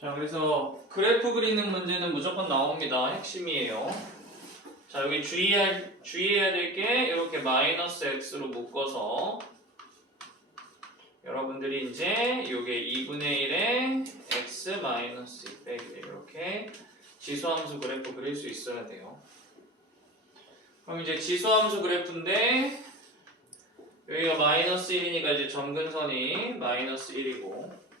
자, 그래서 그래프 그리는 문제는 무조건 나옵니다. 핵심이에요. 자, 여기 주의할, 주의해야 될 게 이렇게 마이너스 x로 묶어서 여러분들이 이제 요게 2분의 1에 x 마이너스 2 빼기 이렇게 지수함수 그래프 그릴 수 있어야 돼요. 그럼 이제 지수함수 그래프인데 여기가 마이너스 1이니까 이제 점근선이 마이너스 1이고 그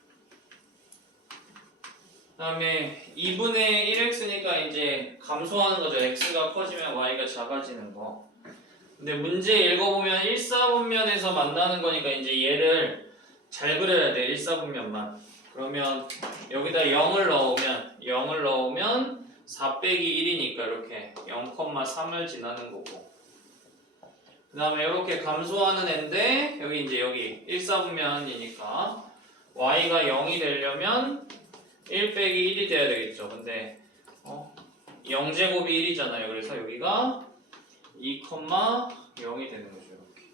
다음에 2분의 1x니까 이제 감소하는 거죠. x가 커지면 y가 작아지는 거. 근데 문제 읽어보면 1사분면에서 만나는 거니까 이제 얘를 잘 그려야 돼. 1사분면만. 그러면 여기다 0을 넣으면 0을 넣으면 4 빼기 1이니까 이렇게 0,3을 지나는 거고. 그 다음에 이렇게 감소하는 애인데 여기 이제 여기 1사분면이니까 y가 0이 되려면 1 빼기 1이 돼야 되겠죠. 근데 어, 0제곱이 1이잖아요. 그래서 여기가 2,0이 되는 거죠. 이렇게.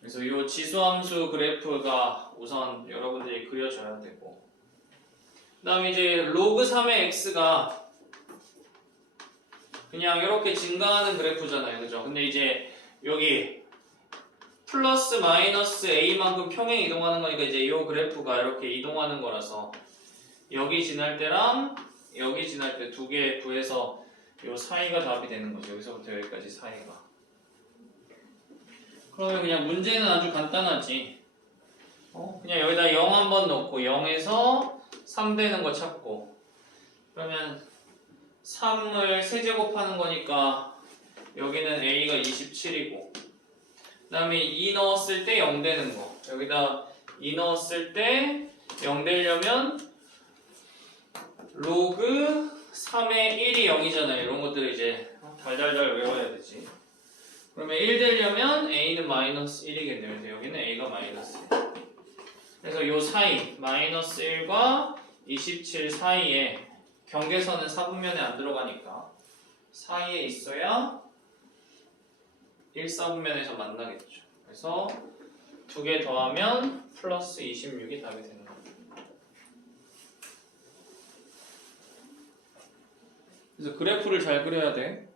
그래서 이 지수함수 그래프가 우선 여러분들이 그려줘야 되고 그 다음에 이제 로그 3의 x가 그냥 이렇게 증가하는 그래프잖아요. 그죠? 근데 이제 여기 플러스 마이너스 a만큼 평행 이동하는 거니까 이제 이 그래프가 이렇게 이동하는 거라서 여기 지날 때랑 여기 지날 때 두 개 구해서 요 사이가 답이 되는 거죠. 여기서부터 여기까지 사이가. 그러면 그냥 문제는 아주 간단하지. 어? 그냥 여기다 0 한 번 넣고 0에서 3 되는 거 찾고 그러면 3을 세제곱하는 거니까 여기는 a가 27이고 그 다음에 2 넣었을 때 0 되는 거 여기다 2 넣었을 때 0 되려면 로그 3의 1이 0이잖아요 이런 것들을 이제 달달달 외워야 되지 그러면 1 되려면 a는 마이너스 1이겠네요 그래서 여기는 a가 마이너스 1 그래서 요 사이 마이너스 1과 27 사이에 경계선은 4분면에 안 들어가니까 사이에 있어야 1, 4분면에서 만나겠죠. 그래서 두 개 더하면 플러스 26이 답이 되는 거죠. 그래서 그래프를 잘 그려야 돼.